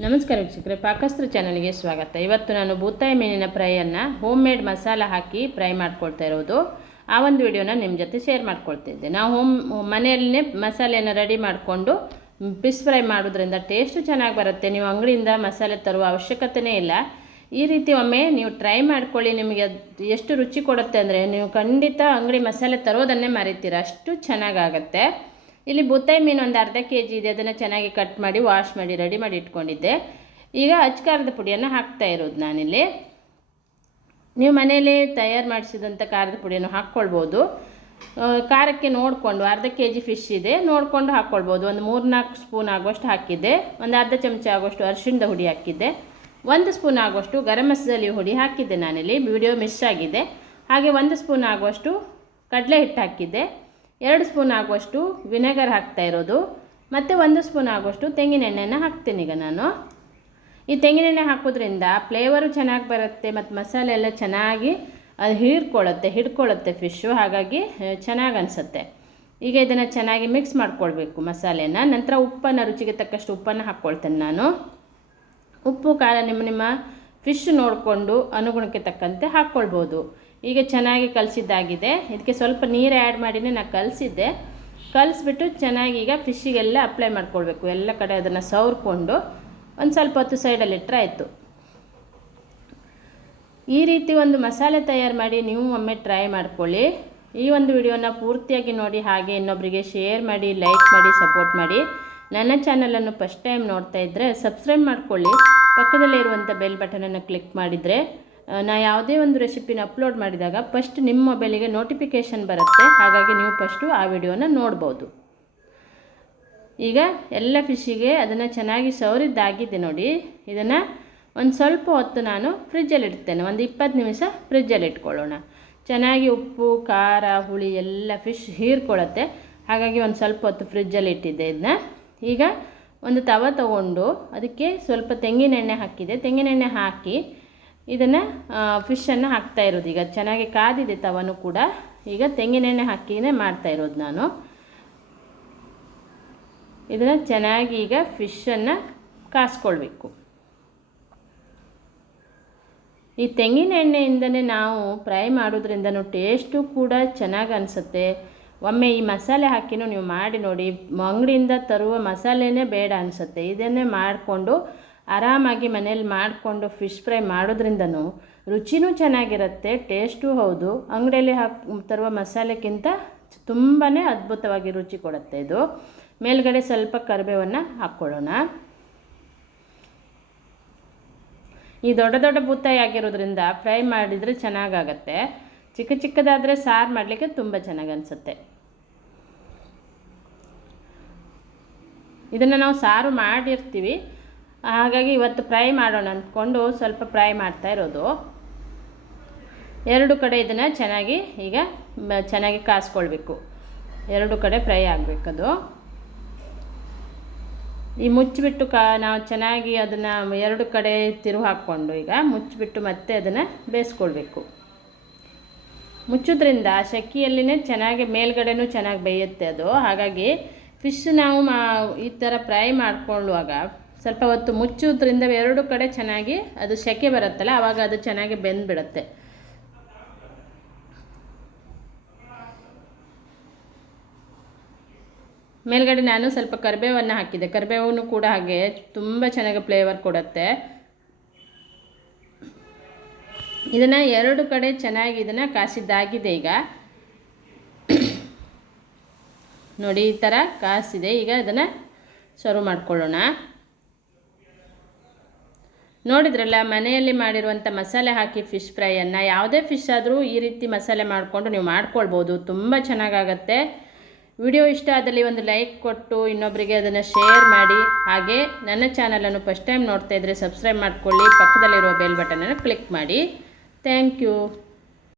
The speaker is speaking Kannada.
ನಮಸ್ಕಾರ ವೀಕ್ಷಕರೇ, ಪಾಕಸ್ತ್ರ ಚಾನಲ್ಗೆ ಸ್ವಾಗತ. ಇವತ್ತು ನಾನು ಬೂತಾಯಿ ಮೀನಿನ ಫ್ರೈಯನ್ನು ಹೋಮ್ ಮೇಡ್ ಮಸಾಲ ಹಾಕಿ ಫ್ರೈ ಮಾಡ್ಕೊಳ್ತಾ ಇರೋದು. ಆ ಒಂದು ವಿಡಿಯೋನ ನಿಮ್ಮ ಜೊತೆ ಶೇರ್ ಮಾಡ್ಕೊಳ್ತಿದ್ದೆ. ನಾವು ಮನೆಯಲ್ಲೇ ಮಸಾಲೆಯನ್ನು ರೆಡಿ ಮಾಡಿಕೊಂಡು ಫಿಶ್ ಫ್ರೈ ಮಾಡೋದ್ರಿಂದ ಟೇಸ್ಟು ಚೆನ್ನಾಗಿ ಬರುತ್ತೆ. ನೀವು ಅಂಗಡಿಯಿಂದ ಮಸಾಲೆ ತರುವ ಅವಶ್ಯಕತೆಯೇ ಇಲ್ಲ. ಈ ರೀತಿ ಒಮ್ಮೆ ನೀವು ಟ್ರೈ ಮಾಡ್ಕೊಳ್ಳಿ. ನಿಮಗೆ ಎಷ್ಟು ರುಚಿ ಕೊಡುತ್ತೆ ಅಂದರೆ ನೀವು ಖಂಡಿತ ಅಂಗಡಿ ಮಸಾಲೆ ತರೋದನ್ನೇ ಮರಿತೀರ, ಅಷ್ಟು ಚೆನ್ನಾಗಾಗತ್ತೆ. ಇಲ್ಲಿ ಬೂತಾಯಿ ಮೀನು ಒಂದು ಅರ್ಧ kg ಇದೆ. ಅದನ್ನು ಚೆನ್ನಾಗಿ ಕಟ್ ಮಾಡಿ ವಾಶ್ ಮಾಡಿ ರೆಡಿ ಮಾಡಿ ಇಟ್ಕೊಂಡಿದ್ದೆ. ಈಗ ಅಚ್ಚಕಾರದ ಪುಡಿಯನ್ನು ಹಾಕ್ತಾ ಇರೋದು ನಾನಿಲ್ಲಿ. ನೀವು ಮನೆಯಲ್ಲೇ ತಯಾರು ಮಾಡಿಸಿದಂಥ ಖಾರದ ಪುಡಿಯನ್ನು ಹಾಕ್ಕೊಳ್ಬೋದು. ಖಾರಕ್ಕೆ ನೋಡಿಕೊಂಡು ಅರ್ಧ kg ಫಿಶ್ ಇದೆ, ನೋಡಿಕೊಂಡು ಹಾಕ್ಕೊಳ್ಬೋದು. ಒಂದು 3-4 ಸ್ಪೂನ್ ಆಗುವಷ್ಟು ಹಾಕಿದ್ದೆ. ಒಂದು ಅರ್ಧ ಚಮಚ ಆಗುವಷ್ಟು ಅರಿಶಿಣದ ಹುಡಿ ಹಾಕಿದ್ದೆ. 1 ಸ್ಪೂನ್ ಆಗುವಷ್ಟು ಗರಂ ಮಸಾಲೆ ಹುಡಿ ಹಾಕಿದ್ದೆ ನಾನಿಲ್ಲಿ, ವಿಡಿಯೋ ಮಿಸ್ ಆಗಿದೆ. ಹಾಗೆ 1 ಸ್ಪೂನ್ ಆಗುವಷ್ಟು ಕಡಲೆ ಹಿಟ್ಟು ಹಾಕಿದ್ದೆ. 2 ಸ್ಪೂನ್ ಆಗುವಷ್ಟು ವಿನೆಗರ್ ಹಾಕ್ತಾ ಇರೋದು, ಮತ್ತು 1 ಸ್ಪೂನ್ ಆಗುವಷ್ಟು ತೆಂಗಿನ ಎಣ್ಣೆಯನ್ನು ಹಾಕ್ತೀನಿ. ಈಗ ನಾನು ಈ ತೆಂಗಿನ ಎಣ್ಣೆ ಹಾಕೋದ್ರಿಂದ ಫ್ಲೇವರು ಚೆನ್ನಾಗಿ ಬರುತ್ತೆ, ಮತ್ತು ಮಸಾಲೆ ಎಲ್ಲ ಚೆನ್ನಾಗಿ ಅದು ಹಿಡ್ಕೊಳ್ಳುತ್ತೆ ಫಿಶ್ಶು, ಹಾಗಾಗಿ ಚೆನ್ನಾಗಿ ಅನಿಸುತ್ತೆ. ಈಗ ಇದನ್ನು ಚೆನ್ನಾಗಿ ಮಿಕ್ಸ್ ಮಾಡ್ಕೊಳ್ಬೇಕು ಮಸಾಲೆನ. ನಂತರ ಉಪ್ಪನ್ನು ರುಚಿಗೆ ತಕ್ಕಷ್ಟು ಉಪ್ಪನ್ನು ಹಾಕ್ಕೊಳ್ತೇನೆ ನಾನು. ಉಪ್ಪು ಖಾರ ನಿಮ್ಮ ಫಿಶ್ ನೋಡಿಕೊಂಡು ಅನುಗುಣಕ್ಕೆ ತಕ್ಕಂತೆ ಹಾಕ್ಕೊಳ್ಬೋದು. ಈಗ ಚೆನ್ನಾಗಿ ಕಲಸಿದ್ದಾಗಿದೆ. ಇದಕ್ಕೆ ಸ್ವಲ್ಪ ನೀರು ಆ್ಯಡ್ ಮಾಡಿನೇ ನಾನು ಕಲಿಸ್ಬಿಟ್ಟು ಚೆನ್ನಾಗಿ ಈಗ ಫಿಶ್ಶಿಗೆಲ್ಲ ಅಪ್ಲೈ ಮಾಡ್ಕೊಳ್ಬೇಕು. ಎಲ್ಲ ಕಡೆ ಅದನ್ನು ಸವರ್ಕೊಂಡು ಒಂದು ಸ್ವಲ್ಪ ಹೊತ್ತು ಸೈಡಲ್ಲಿ ಇಟ್ಟರೆ ಆಯಿತು. ಈ ರೀತಿ ಒಂದು ಮಸಾಲೆ ತಯಾರು ಮಾಡಿ ನೀವು ಒಮ್ಮೆ ಟ್ರೈ ಮಾಡ್ಕೊಳ್ಳಿ. ಈ ಒಂದು ವಿಡಿಯೋನ ಪೂರ್ತಿಯಾಗಿ ನೋಡಿ, ಹಾಗೆ ಇನ್ನೊಬ್ಬರಿಗೆ ಶೇರ್ ಮಾಡಿ, ಲೈಕ್ ಮಾಡಿ, ಸಪೋರ್ಟ್ ಮಾಡಿ. ನನ್ನ ಚಾನಲನ್ನು ಫಸ್ಟ್ ಟೈಮ್ ನೋಡ್ತಾ ಇದ್ದರೆ ಸಬ್ಸ್ಕ್ರೈಬ್ ಮಾಡ್ಕೊಳ್ಳಿ. ಪಕ್ಕದಲ್ಲೇ ಇರುವಂಥ ಬೆಲ್ ಬಟನನ್ನು ಕ್ಲಿಕ್ ಮಾಡಿದರೆ ನಾ ಯಾವುದೇ ಒಂದು ರೆಸಿಪಿನ ಅಪ್ಲೋಡ್ ಮಾಡಿದಾಗ ಫಸ್ಟ್ ನಿಮ್ಮ ಮೊಬೈಲಿಗೆ ನೋಟಿಫಿಕೇಷನ್ ಬರುತ್ತೆ, ಹಾಗಾಗಿ ನೀವು ಫಸ್ಟು ಆ ವಿಡಿಯೋನ ನೋಡ್ಬೋದು. ಈಗ ಎಲ್ಲ ಫಿಶ್ಶಿಗೆ ಅದನ್ನು ಚೆನ್ನಾಗಿ ಸವರಿದ್ದಾಗಿದೆ ನೋಡಿ. ಇದನ್ನು ಒಂದು ಸ್ವಲ್ಪ ಹೊತ್ತು ನಾನು ಫ್ರಿಜ್ಜಲ್ಲಿ ಇಡ್ತೇನೆ. ಒಂದು 20 ನಿಮಿಷ ಫ್ರಿಜ್ಜಲ್ಲಿ ಇಟ್ಕೊಳ್ಳೋಣ. ಚೆನ್ನಾಗಿ ಉಪ್ಪು ಖಾರ ಹುಳಿ ಎಲ್ಲ ಫಿಶ್ ಹೀರ್ಕೊಳ್ಳುತ್ತೆ, ಹಾಗಾಗಿ ಒಂದು ಸ್ವಲ್ಪ ಹೊತ್ತು ಫ್ರಿಜ್ಜಲ್ಲಿ ಇಟ್ಟಿದ್ದೆ. ಇದನ್ನ ಈಗ ಒಂದು ತವ ತಗೊಂಡು ಅದಕ್ಕೆ ಸ್ವಲ್ಪ ತೆಂಗಿನ ಎಣ್ಣೆ ಹಾಕಿದೆ. ತೆಂಗಿನ ಎಣ್ಣೆ ಹಾಕಿ ಇದನ್ನು ಫಿಶನ್ನು ಹಾಕ್ತಾ ಇರೋದು. ಈಗ ಚೆನ್ನಾಗಿ ಕಾದಿದೆ ತವನು ಕೂಡ. ಈಗ ತೆಂಗಿನ ಎಣ್ಣೆ ಹಾಕಿನೇ ಮಾಡ್ತಾ ಇರೋದು ನಾನು. ಇದನ್ನು ಚೆನ್ನಾಗಿ ಈಗ ಫಿಶನ್ನು ಕಾಸ್ಕೊಳ್ಬೇಕು. ಈ ತೆಂಗಿನ ಎಣ್ಣೆಯಿಂದನೇ ನಾವು ಫ್ರೈ ಮಾಡೋದ್ರಿಂದನೂ ಟೇಸ್ಟು ಕೂಡ ಚೆನ್ನಾಗಿ ಅನಿಸುತ್ತೆ. ಒಮ್ಮೆ ಈ ಮಸಾಲೆ ಹಾಕಿನೂ ನೀವು ಮಾಡಿ ನೋಡಿ. ಅಂಗಡಿಯಿಂದ ತರುವ ಮಸಾಲೆನೇ ಬೇಡ ಅನಿಸುತ್ತೆ. ಇದನ್ನೇ ಮಾಡಿಕೊಂಡು ಆರಾಮಾಗಿ ಮನೇಲಿ ಮಾಡಿಕೊಂಡು ಫಿಶ್ ಫ್ರೈ ಮಾಡೋದ್ರಿಂದನೂ ರುಚಿನೂ ಚೆನ್ನಾಗಿರುತ್ತೆ, ಟೇಸ್ಟೂ ಹೌದು. ಅಂಗಡಿಯಲ್ಲಿ ತರುವ ಮಸಾಲೆಗಿಂತ ತುಂಬಾ ಅದ್ಭುತವಾಗಿ ರುಚಿ ಕೊಡುತ್ತೆ ಇದು. ಮೇಲ್ಗಡೆ ಸ್ವಲ್ಪ ಕರಿಬೇವನ್ನು ಹಾಕ್ಕೊಳ್ಳೋಣ. ಈ ದೊಡ್ಡ ದೊಡ್ಡ ಬೂತಾಯಿ ಆಗಿರೋದ್ರಿಂದ ಫ್ರೈ ಮಾಡಿದರೆ ಚೆನ್ನಾಗಾಗತ್ತೆ. ಚಿಕ್ಕ ಚಿಕ್ಕದಾದರೆ ಸಾರು ಮಾಡಲಿಕ್ಕೆ ತುಂಬ ಚೆನ್ನಾಗಿ ಅನಿಸುತ್ತೆ. ಇದನ್ನು ನಾವು ಸಾರು ಮಾಡಿರ್ತೀವಿ, ಹಾಗಾಗಿ ಇವತ್ತು ಫ್ರೈ ಮಾಡೋಣ ಅಂದ್ಕೊಂಡು ಸ್ವಲ್ಪ ಫ್ರೈ ಮಾಡ್ತಾ ಇರೋದು. 2 ಕಡೆ ಇದನ್ನು ಚೆನ್ನಾಗಿ ಕಾಸ್ಕೊಳ್ಬೇಕು. 2 ಕಡೆ ಫ್ರೈ ಆಗಬೇಕದು. ಈ ಮುಚ್ಚಿಬಿಟ್ಟು ನಾವು ಚೆನ್ನಾಗಿ ಅದನ್ನು 2 ಕಡೆ ತಿರುವು ಹಾಕ್ಕೊಂಡು ಈಗ ಮುಚ್ಚಿಬಿಟ್ಟು ಮತ್ತೆ ಅದನ್ನು ಬೇಯಿಸ್ಕೊಳ್ಬೇಕು. ಮುಚ್ಚೋದ್ರಿಂದ ಶೆಕಿಯಲ್ಲಿನೇ ಚೆನ್ನಾಗಿ ಮೇಲ್ಗಡೆನೂ ಚೆನ್ನಾಗಿ ಬೇಯುತ್ತೆ ಅದು. ಹಾಗಾಗಿ ಫಿಶ್ ನಾವು ಈ ಥರ ಫ್ರೈ ಮಾಡ್ಕೊಳ್ಳುವಾಗ ಸ್ವಲ್ಪ ಹೊತ್ತು ಮುಚ್ಚೋದ್ರಿಂದ 2 ಕಡೆ ಚೆನ್ನಾಗಿ ಅದು ಸೆಕೆ ಬರುತ್ತಲ್ಲ, ಆವಾಗ ಅದು ಚೆನ್ನಾಗಿ ಬೆಂದುಬಿಡುತ್ತೆ. ಮೇಲ್ಗಡೆ ನಾನು ಸ್ವಲ್ಪ ಕರಿಬೇವನ್ನು ಹಾಕಿದ್ದೆ. ಕರಿಬೇವನ್ನು ಕೂಡ ಹಾಗೆ ತುಂಬ ಚೆನ್ನಾಗಿ ಫ್ಲೇವರ್ ಕೊಡುತ್ತೆ. ಇದನ್ನು 2 ಕಡೆ ಚೆನ್ನಾಗಿ ಇದನ್ನು ಕಾಸಿದ್ದಾಗಿದೆ. ಈಗ ನೋಡಿ ಈ ಥರ ಕಾಸಿದೆ. ಈಗ ಇದನ್ನು ಸರ್ವ್ ಮಾಡ್ಕೊಳ್ಳೋಣ. ನೋಡಿದ್ರಲ್ಲ, ಮನೆಯಲ್ಲಿ ಮಾಡಿರುವಂಥ ಮಸಾಲೆ ಹಾಕಿ ಫಿಶ್ ಫ್ರೈಯನ್ನು ಯಾವುದೇ ಫಿಶ್ ಆದರೂ ಈ ರೀತಿ ಮಸಾಲೆ ಮಾಡಿಕೊಂಡು ನೀವು ಮಾಡ್ಕೊಳ್ಬೋದು. ತುಂಬ ಚೆನ್ನಾಗಾಗತ್ತೆ. ವಿಡಿಯೋ ಇಷ್ಟ ಆದಲ್ಲಿ ಒಂದು ಲೈಕ್ ಕೊಟ್ಟು ಇನ್ನೊಬ್ಬರಿಗೆ ಅದನ್ನು ಶೇರ್ ಮಾಡಿ. ಹಾಗೆ ನನ್ನ ಚಾನಲನ್ನು ಫಸ್ಟ್ ಟೈಮ್ ನೋಡ್ತಾ ಇದ್ದರೆ ಸಬ್ಸ್ಕ್ರೈಬ್ ಮಾಡ್ಕೊಳ್ಳಿ. ಪಕ್ಕದಲ್ಲಿರುವ ಬೆಲ್ ಬಟನನ್ನು ಕ್ಲಿಕ್ ಮಾಡಿ. Thank you.